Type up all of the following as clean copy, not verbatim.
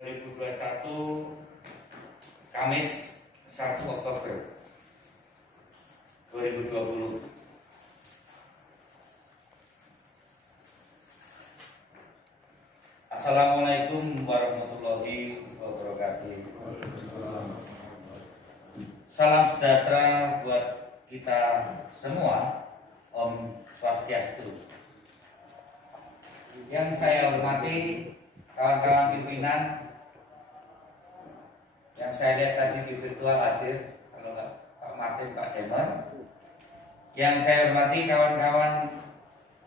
2021 Kamis 1 Oktober 2020. Assalamualaikum warahmatullahi wabarakatuh. Salam sejahtera buat kita semua. Om Swastiastu. Yang saya hormati kawan-kawan pimpinan yang saya lihat tadi di virtual hadir, kalau nggak Pak Martin, Pak Demar. Yang saya hormati kawan-kawan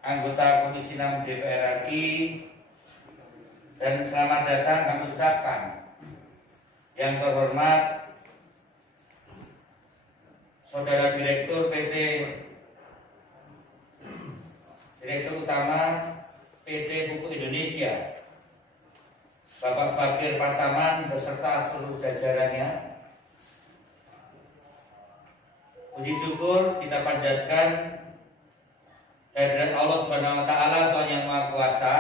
anggota Komisi 6 DPR RI, dan selamat datang kami ucapkan. Yang terhormat Saudara Direktur Direktur Utama PT Pupuk Indonesia, Bapak Bakir Pasaman beserta seluruh jajarannya. Puji syukur kita panjatkan kehadirat Allah Subhanahu wa taala, Tuhan yang Maha Kuasa,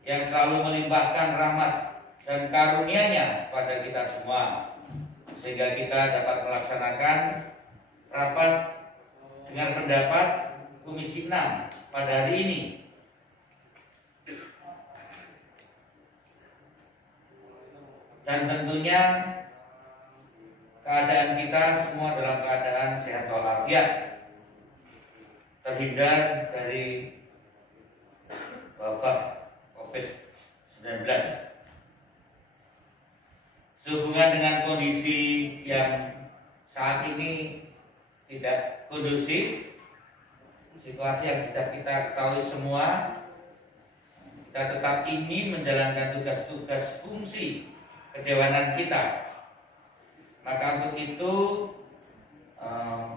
yang selalu melimpahkan rahmat dan karunia-Nya pada kita semua, sehingga kita dapat melaksanakan rapat dengan pendapat Komisi 6 pada hari ini. Dan tentunya keadaan kita semua dalam keadaan sehat walafiat, terhindar dari wabah COVID-19. Sehubungan dengan kondisi yang saat ini tidak kondusif, situasi yang sudah kita ketahui semua, kita tetap ingin menjalankan tugas-tugas fungsi kedewanan kita. Maka untuk itu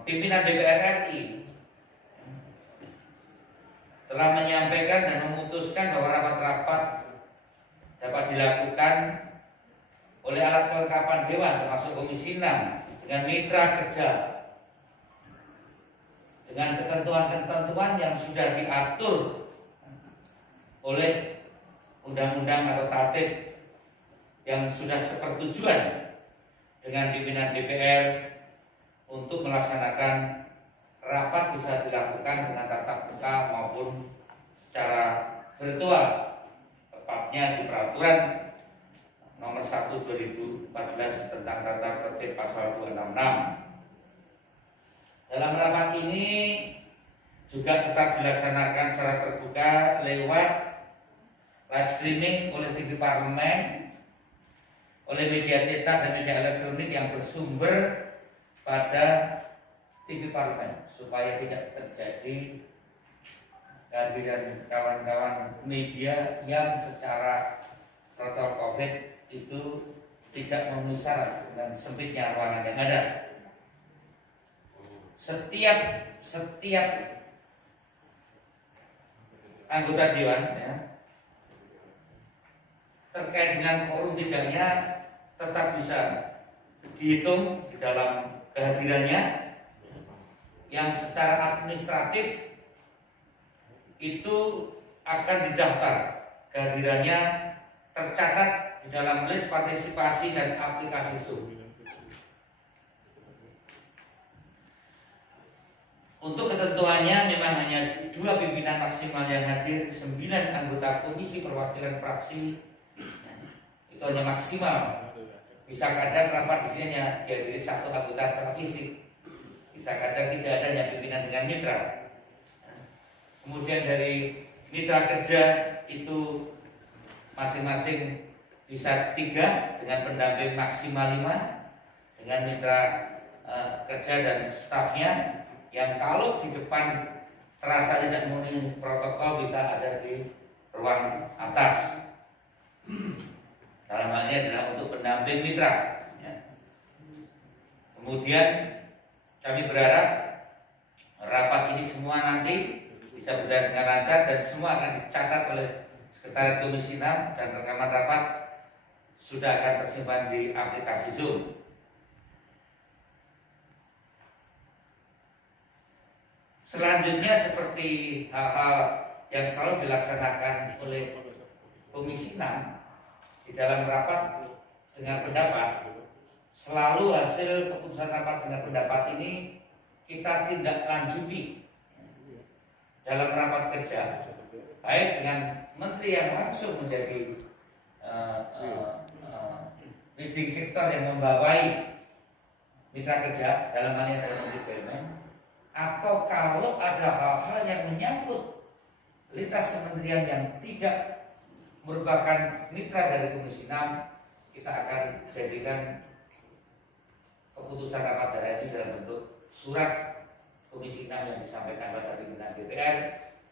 pimpinan DPR RI telah menyampaikan dan memutuskan bahwa rapat-rapat dapat dilakukan oleh alat kelengkapan Dewan termasuk Komisi 6 dengan mitra kerja dengan ketentuan-ketentuan yang sudah diatur oleh undang-undang atau tatib yang sudah sepertujuan dengan pimpinan DPR untuk melaksanakan rapat bisa dilakukan dengan tatap muka maupun secara virtual, tepatnya di Peraturan Nomor 1 2014 tentang tata tertib pasal 266. Dalam rapat ini juga tetap dilaksanakan secara terbuka lewat live streaming oleh TV Parlemen, oleh media cetak dan media elektronik yang bersumber pada TV Parlemen, supaya tidak terjadi kehadiran kawan-kawan media yang secara protokol COVID itu tidak memenuhi syarat dengan sempitnya ruangan yang ada. Setiap anggota dewan ya, terkait dengan quorum tidaknya tetap bisa dihitung di dalam kehadirannya, yang secara administratif itu akan didaftar kehadirannya, tercatat di dalam list partisipasi dan aplikasi Zoom. Untuk ketentuannya memang hanya 2 pimpinan maksimal yang hadir, 9 anggota komisi perwakilan fraksi itu hanya maksimal. Bisa kadang rapat di sini hanya dihadiri 1 anggota secara fisik, bisa kadang tidak ada yang pimpinan dengan mitra. Kemudian dari mitra kerja itu masing-masing bisa 3 dengan pendamping maksimal 5, dengan mitra kerja dan stafnya yang kalau di depan terasa tidak memenuhi protokol bisa ada di ruang atas. Dalam hal ini adalah untuk pendamping mitra ya. Kemudian kami berharap rapat ini semua nanti bisa berjalan dengan lancar dan semua akan dicatat oleh Sekretariat Komisi 6 dan rekaman rapat sudah akan tersimpan di aplikasi Zoom. Selanjutnya seperti hal-hal yang selalu dilaksanakan oleh Komisi 6 di di dalam rapat dengan pendapat, selalu hasil keputusan rapat dengan pendapat ini kita tindak lanjuti dalam rapat kerja, baik dengan menteri yang langsung menjadi leading sektor yang membawai mitra kerja dalam hal ini adalah Menteri BUMN, atau kalau ada hal-hal yang menyangkut lintas kementerian yang tidak merupakan mitra dari Komisi 6, kita akan jadikan keputusan rapat daerah ini dalam bentuk surat Komisi 6 yang disampaikan pada pimpinan DPR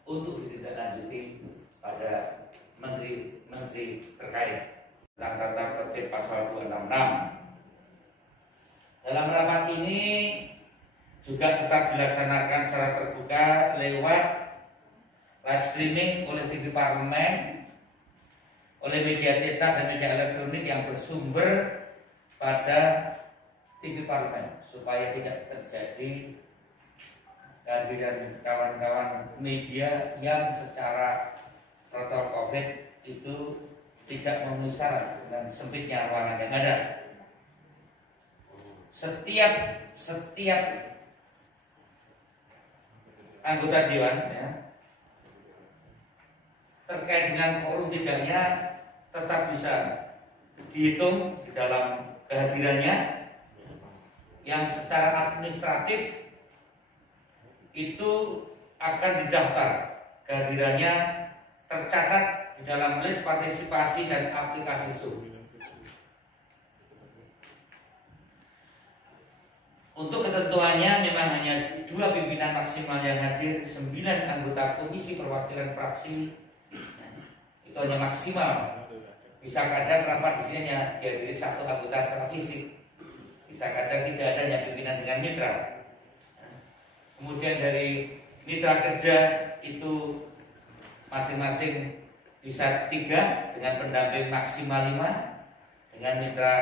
untuk ditindaklanjuti pada menteri-menteri terkait tentang tata tertib pasal 266. Dalam rapat ini juga tetap dilaksanakan secara terbuka lewat live streaming oleh TV Parlemen, oleh media cetak dan media elektronik yang bersumber pada TV Parlemen, supaya tidak terjadi kehadiran kawan-kawan media yang secara protokol COVID itu tidak memenuhi syarat dengan sempitnya ruangan yang ada. Setiap anggota dewan ya, terkait dengan quorum tidaknya tetap bisa dihitung di dalam kehadirannya, yang secara administratif itu akan didaftar kehadirannya, tercatat di dalam list partisipasi dan aplikasi Zoom. Untuk ketentuannya memang hanya 2 pimpinan maksimal yang hadir, 9 anggota komisi perwakilan fraksi, itu hanya maksimal. Bisa kadang rapat di sini hanya dihadiri 1 anggota secara fisik, bisa kadang tidak ada yang pimpinan dengan mitra. Kemudian dari mitra kerja itu masing-masing bisa 3 dengan pendamping maksimal 5, dengan mitra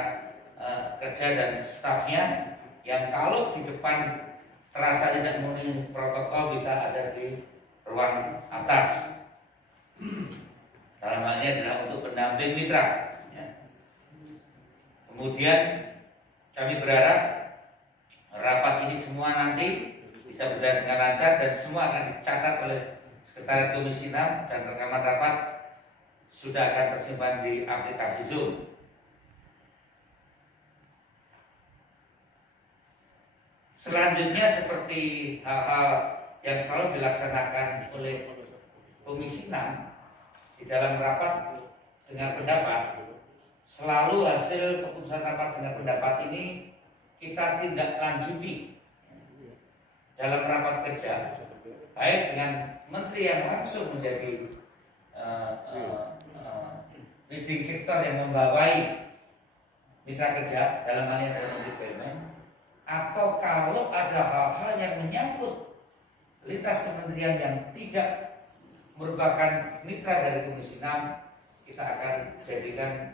kerja dan stafnya yang kalau di depan terasa tidak memenuhi protokol bisa ada di ruang atas. Dalam hal ini adalah untuk pendamping mitra. Kemudian kami berharap rapat ini semua nanti bisa berjalan dengan lancar dan semua akan dicatat oleh Sekretariat Komisi 6 dan rekaman rapat sudah akan tersimpan di aplikasi Zoom. Selanjutnya seperti hal-hal yang selalu dilaksanakan oleh Komisi 6 di dalam rapat dengan pendapat, selalu hasil keputusan rapat dengan pendapat ini kita tindak lanjuti dalam rapat kerja, baik dengan menteri yang langsung menjadi leading sektor yang membawai mitra kerja dalam hal ini adalah Menteri BUMN, atau kalau ada hal-hal yang menyangkut lintas kementerian yang tidak merupakan mitra dari Komisi 6, kita akan jadikan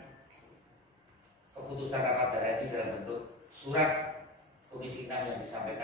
keputusan rapat daerah ini dalam bentuk surat Komisi 6 yang disampaikan